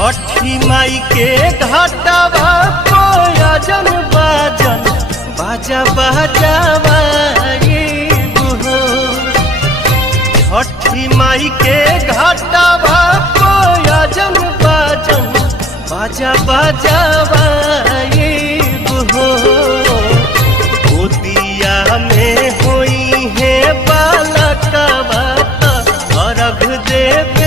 छठी माई के घाटवा कोयजन बाजन बाजा बजावाइबो हो। छठी माई के घाटवा कोयजन बाजन बाजा बजावाइबो हो। गोदिया में होई है बालकवा अर्घ देव